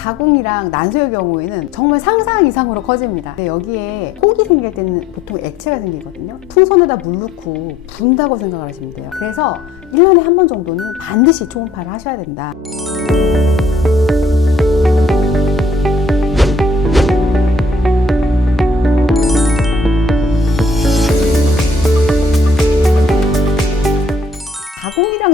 자궁이랑 난소의 경우에는 정말 상상 이상으로 커집니다. 근데 여기에 혹이 생길 때는 보통 액체가 생기거든요. 풍선에다 물 넣고 분다고 생각을 하시면 돼요. 그래서 1년에 한 번 정도는 반드시 초음파를 하셔야 된다.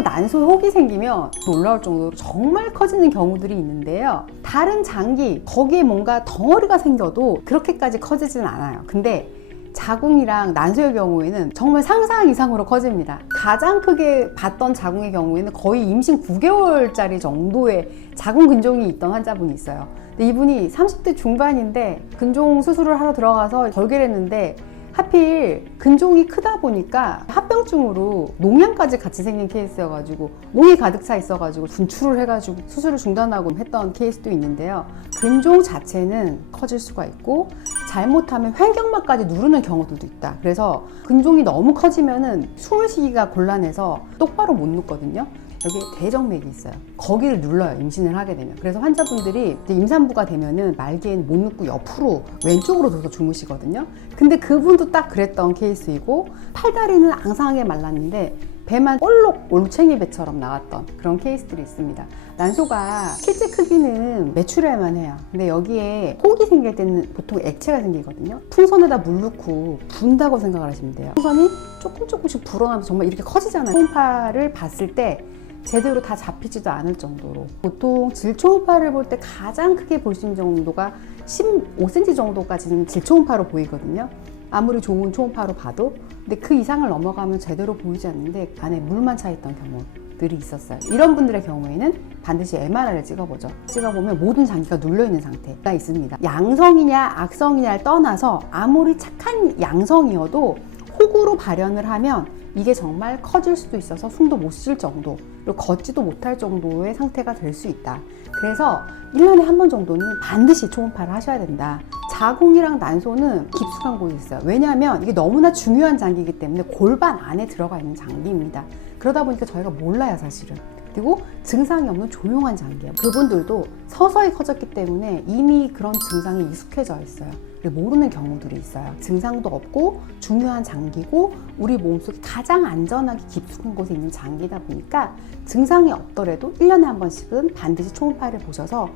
난소에 혹이 생기면 놀라울 정도로 정말 커지는 경우들이 있는데요. 다른 장기, 거기에 뭔가 덩어리가 생겨도 그렇게까지 커지진 않아요. 근데 자궁이랑 난소의 경우에는 정말 상상 이상으로 커집니다. 가장 크게 봤던 자궁의 경우에는 거의 임신 9개월짜리 정도의 자궁 근종이 있던 환자분이 있어요. 근데 이분이 30대 중반인데 근종 수술을 하러 들어가서 결계를 했는데 하필 근종이 크다 보니까 합병증으로 농양까지 같이 생긴 케이스여가지고 몸이 가득 차 있어가지고 분출을 해가지고 수술을 중단하고 했던 케이스도 있는데요. 근종 자체는 커질 수가 있고 잘못하면 횡격막까지 누르는 경우들도 있다. 그래서 근종이 너무 커지면은 숨을 쉬기가 곤란해서 똑바로 못 눕거든요. 여기 대정맥이 있어요. 거기를 눌러요. 임신을 하게 되면. 그래서 환자분들이 임산부가 되면은 말기엔 못 눕고 옆으로 왼쪽으로 둬서 주무시거든요. 근데 그분도 딱 그랬던 케이스이고 팔다리는 앙상하게 말랐는데 배만 볼록 올챙이 배처럼 나왔던 그런 케이스들이 있습니다. 난소가 실제 크기는 매출할만 해요. 근데 여기에 혹이 생길 때는 보통 액체가 생기거든요. 풍선에다 물 넣고 분다고 생각을 하시면 돼요. 풍선이 조금 조금씩 불어나면서 정말 이렇게 커지잖아요. 초음파를 봤을 때 제대로 다 잡히지도 않을 정도로 보통 질초음파를 볼 때 가장 크게 볼 수 있는 정도가 15cm 정도까지는 질초음파로 보이거든요. 아무리 좋은 초음파로 봐도 근데 그 이상을 넘어가면 제대로 보이지 않는데 안에 물만 차 있던 경우 들이 있었어요. 이런 분들의 경우에는 반드시 MRI를 찍어보죠. 찍어보면 모든 장기가 눌려있는 상태가 있습니다. 양성이냐 악성이냐를 떠나서 아무리 착한 양성이어도 혹으로 발현을 하면 이게 정말 커질 수도 있어서 숨도 못 쉴 정도, 그리고 걷지도 못할 정도의 상태가 될 수 있다. 그래서 1년에 한 번 정도는 반드시 초음파를 하셔야 된다. 자궁이랑 난소는 깊숙한 곳에 있어요. 왜냐하면 이게 너무나 중요한 장기이기 때문에 골반 안에 들어가 있는 장기입니다. 그러다 보니까 저희가 몰라요, 사실은. 그리고 증상이 없는 조용한 장기예요. 그분들도 서서히 커졌기 때문에 이미 그런 증상이 익숙해져 있어요. 모르는 경우들이 있어요. 증상도 없고 중요한 장기고 우리 몸속에 가장 안전하게 깊숙한 곳에 있는 장기다 보니까 증상이 없더라도 1년에 한 번씩은 반드시 초음파를 보셔서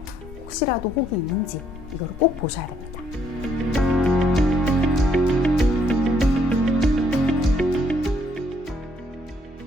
혹시라도 혹이 있는지 이거를 꼭 보셔야 됩니다.